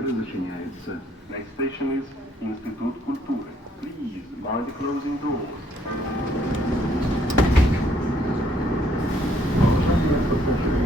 Двери зачиняються. Next station is Institut Kultury. Please mind the closing doors. Поважання пасажирів.